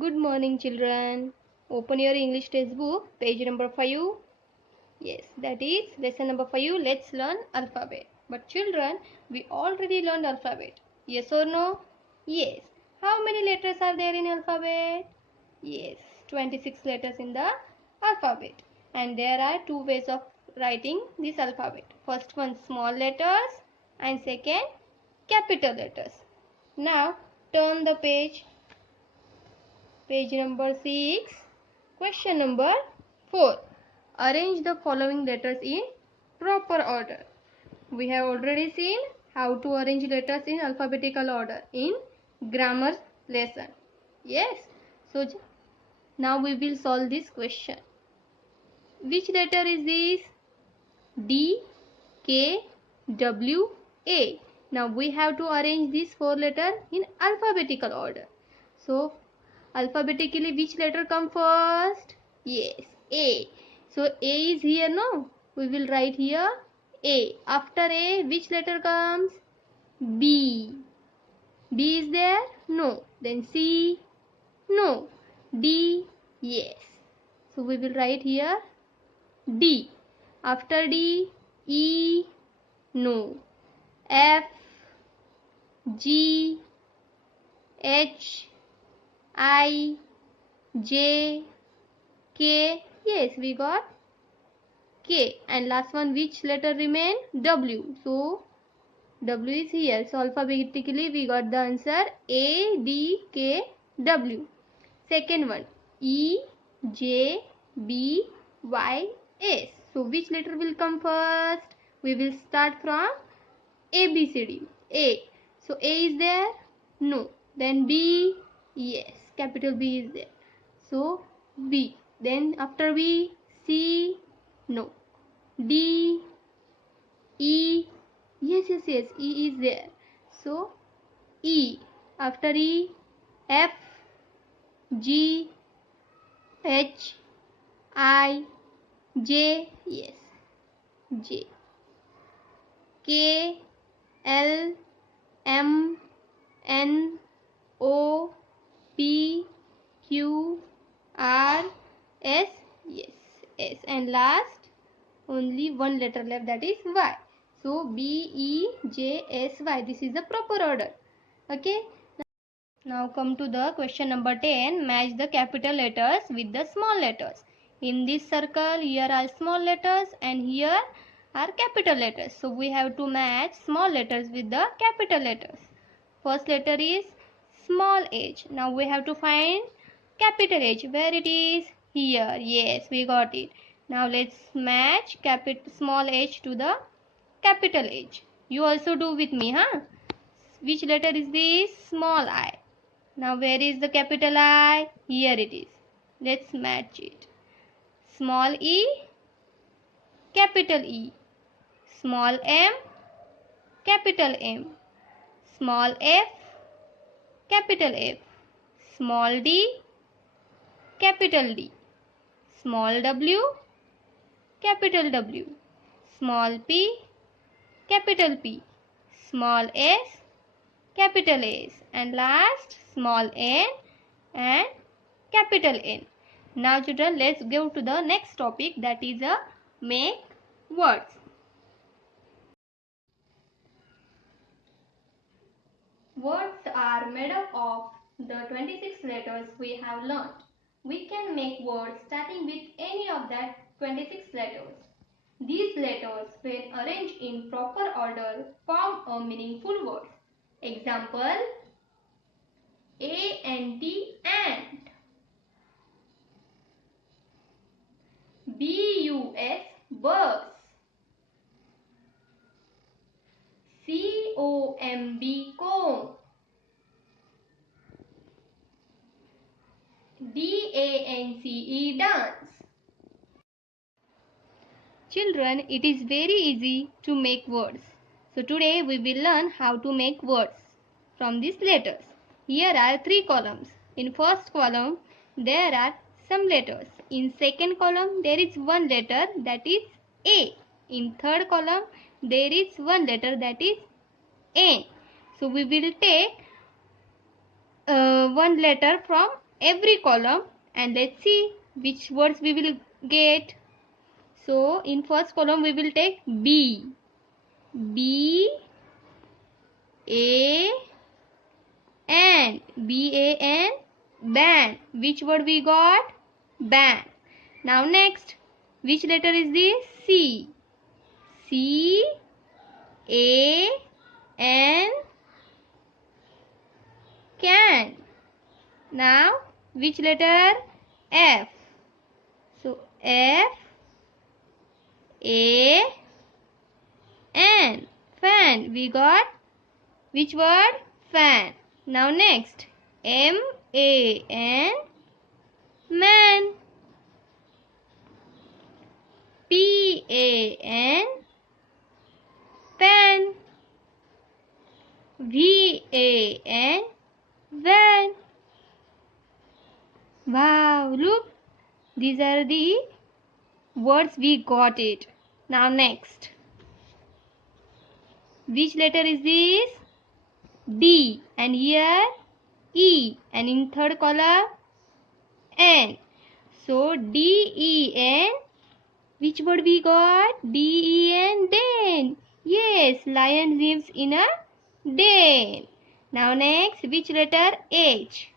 Good morning, children. Open your English textbook, page number 5. Yes, that is lesson number 5. Let's learn alphabet. But children, we already learned alphabet. Yes or no? Yes. How many letters are there in alphabet? Yes, 26 letters in the alphabet. And there are two ways of writing this alphabet. First one small letters and second capital letters. Now turn the page. Page number 6. Question number 4. Arrange the following letters in proper order. We have already seen how to arrange letters in alphabetical order in grammar lesson. Yes. So now we will solve this question. Which letter is this? D, K, W, A. Now we have to arrange these four letters in alphabetical order. So alphabetically which letter come first? Yes, A. So A is here, no? We will write here A. After A, which letter comes? B. B is there? No. Then C? No. D? Yes. So we will write here D. After D, E? No. F? G? H? I? J? K? Yes, we got K. And last one, which letter remain? W. So W is here. So alphabetically we got the answer A, D, K, W. Second one, E, J, B, Y, S. So which letter will come first? We will start from A, B, C, D. A. So A is there? No. Then B? Yes. Capital B is there. So B. Then after B? C? No. D? E? Yes. E is there. So E. After E? F? G? H? I? J? Yes. J. K? L? M? N? O? P? Q? R? S? Yes. S. And last, only one letter left, that is Y. So B, E, J, S, Y. This is the proper order. Okay. Now come to the question number 10. Match the capital letters with the small letters. In this circle, here are small letters and here are capital letters. So we have to match small letters with the capital letters. First letter is small h. Now we have to find capital H. Where it is? Here. Yes, we got it. Now let's match small h to the capital H. You also do with me, huh? Which letter is this? Small I. Now where is the capital I? Here it is. Let's match it. Small e, capital E. Small m, capital M. Small f, capital F. Small d, capital D. Small w, capital W. Small p, capital P. Small s, capital S. And last, small n and capital N. Now children, let's go to the next topic, that is a make words. Words are made up of the 26 letters we have learnt. We can make words starting with any of that 26 letters. These letters, when arranged in proper order, form a meaningful word. Example, A-N-T, ant. B-U-S, bus. C-O-M-B, comb. D-A-N-C-E, dance. Children, it is very easy to make words. So today we will learn how to make words from these letters. Here are 3 columns. In first column, there are some letters. In second column, there is one letter, that is A. In third column, there is one letter, that is N. So we will take one letter from every column and let's see which words we will get. So in first column we will take B. B A N. B A N. Ban. Which word we got? Ban. Now next, which letter is this? C. C A N. Can. Now which letter? F. So F A N. Fan. We got which word? Fan. Now next, M A N. Man. P A N. Pan. V A N. Van. Wow, look, these are the words we got it. Now next, which letter is this? D, and here E, and in third column N. So D E N. Which word we got? D E N. Den. Yes, lion lives in a den. Now next, which letter? H.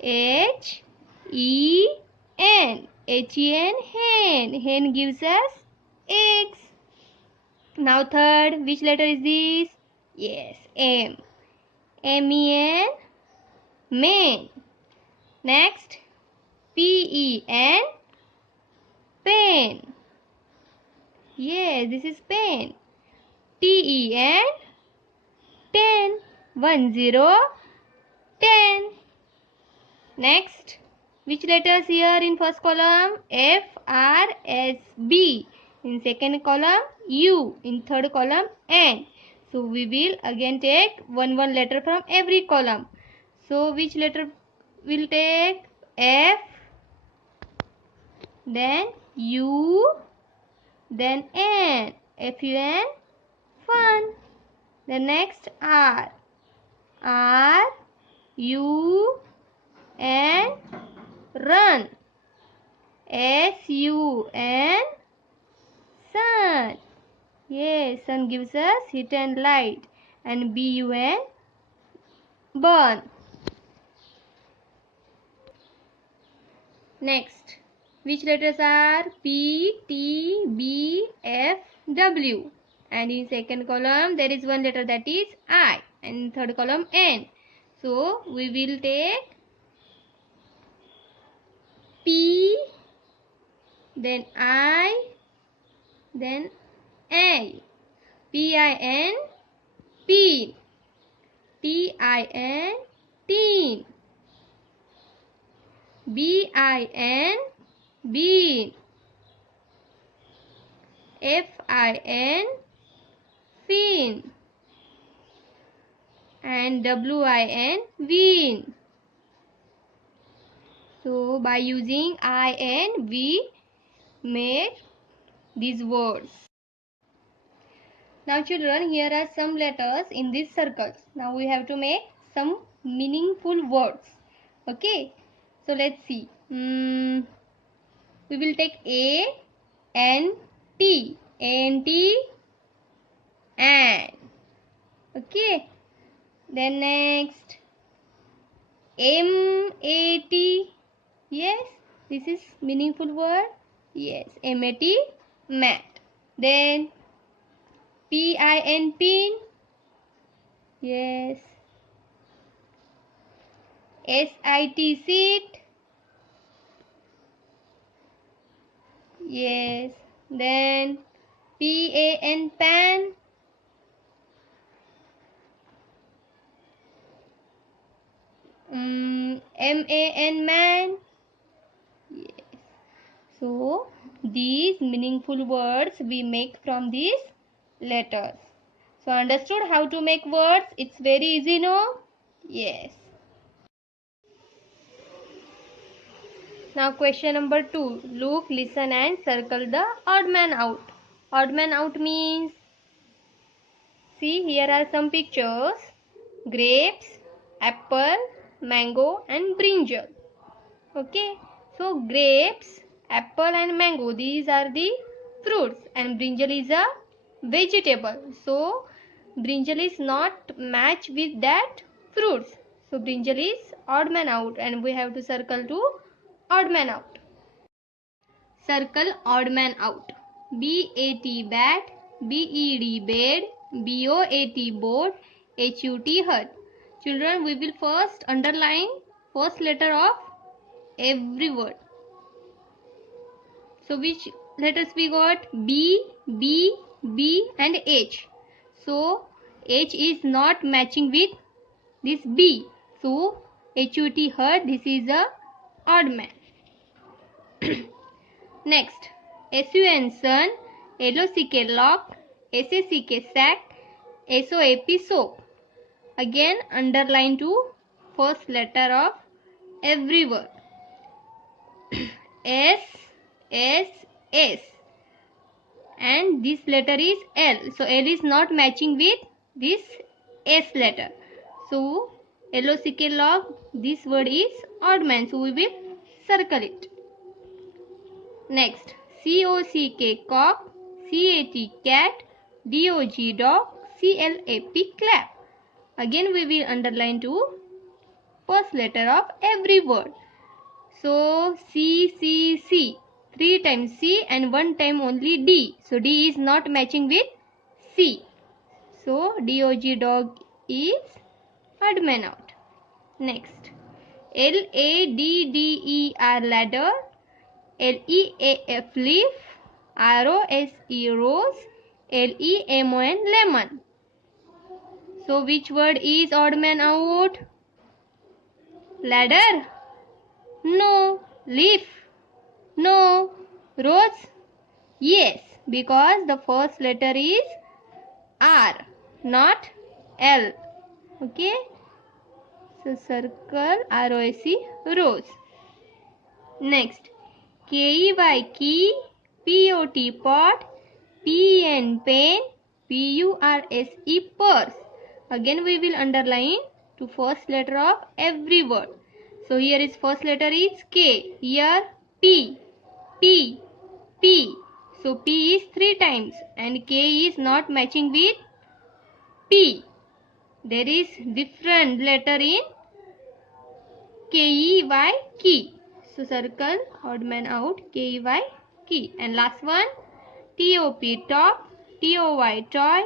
H E N. H E N. Hen. Hen gives us eggs. Now third, which letter is this? Yes, M. M E N. Man. Next, P E N. Pen. Yes, this is pen. T E N. Ten. 1 0 10. Next, which letters here in first column? F R S B. In second column U. In third column N. So we will again take one letter from every column. So which letter will take? F, then U, then N. F U N. Fun. The next R. R U N. Run. S U N. Sun. Yes, sun gives us heat and light. And B U N. Burn. Next, which letters are? P T B F W. And in second column there is one letter, that is I. And in third column N. So we will take P, then I, then A. P I N. Pin. T I N. Teen. B I N. Bean. F I N. Fin. And W I N. Win. So by using I N we made these words. Now children, here are some letters in these circles. Now we have to make some meaningful words. Okay, so let's see. We will take A N T. A N T. And. Okay. Then next, M A T. Yes, this is meaningful word. Yes, M A T. Mat. Then P I N. Pin. Yes. S I T. Sit. Yes. Then P A N. Pan. M A N. Man. Yes. So these meaningful words we make from these letters. So understood how to make words? It's very easy, no? Yes. Now question number 2. Look, listen and circle the odd man out. Odd man out means, see, here are some pictures. Grapes, apple, mango and brinjal. Okay, so grapes, apple and mango, these are the fruits, and brinjal is a vegetable. So brinjal is not match with that fruits. So brinjal is odd man out, and we have to circle to odd man out. Circle odd man out. B-A-T bat, B-E-D bed, B-O-A-T boat, H-U-T hut. Children, we will first underline first letter of every word. So which letters we got? B, B, B and H. So H is not matching with this B. So HUT hurt, this is a odd man. Next, SUN sun, LOCK lock, SACK sack, SOAP soap. Again underline to first letter of every word. S, S, S. And this letter is L. So L is not matching with this S letter. So LOCK log, this word is odd man. So we will circle it. Next, COCK cock, CAT cat, DOG dog, CLAP clap. Again we will underline to first letter of every word. So C, 3 times C and 1 time only D. So D is not matching with C. So DOG dog is odd man out. Next, LADDER ladder, LEAF leaf, ROSE rose, LEMON lemon. So which word is odd man out? Ladder? No. Leaf? No. Rose? Yes, because the first letter is R, not L. Okay. So circle ROSE rose. Next, KEY key, POT pot, PEN pen, PURSE purse. Again we will underline to first letter of every word. So here is first letter is K. Here P, P, P. So P is 3 times and K is not matching with P. There is different letter in KEY key. So circle odd man out, KEY key. And last one, TOP top, TOY toy,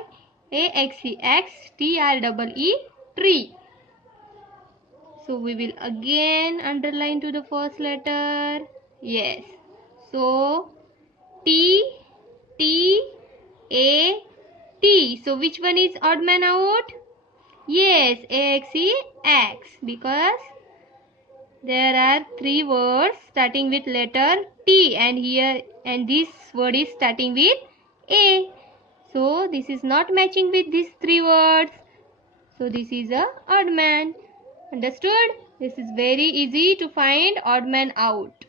AXEX TREE tree. So we will again underline to the first letter. Yes. So T, T, A, T. So which one is odd man out? Yes, AXEX, because there are 3 words starting with letter T, and this word is starting with A. So this is not matching with these 3 words. So this is a odd man. Understood? This is very easy to find odd man out.